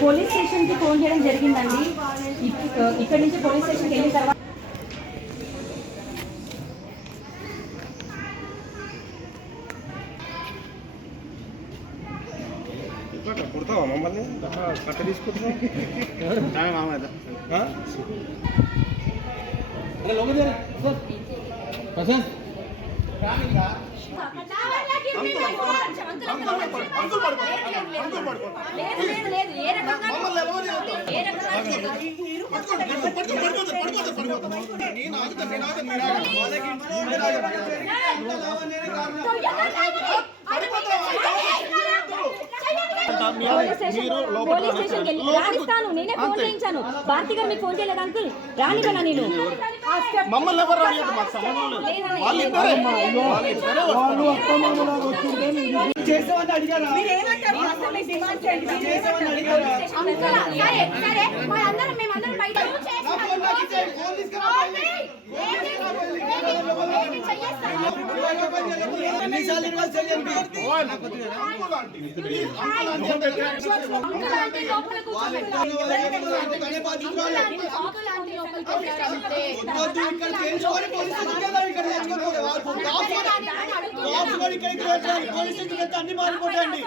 Police స్టేషన్కి phone చేయడం జరిగిందండి. ఇక్కడ నుంచి పోలీస్ స్టేషన్కి వెళ్ళిన తర్వాత కుడతావా మమ్మల్ని కట్ట తీసుకుంటున్నావు పోలీస్ స్టేషన్కి వెళ్ళి రాణిస్తాను. నేనే ఫోన్ చేయించాను. భారతి గారు మీకు ఫోన్ చేయలేదు అంకుల్? రానికనా నేను మమ్మల్ని ఎవరు అన్ని మారిపోతాయండి.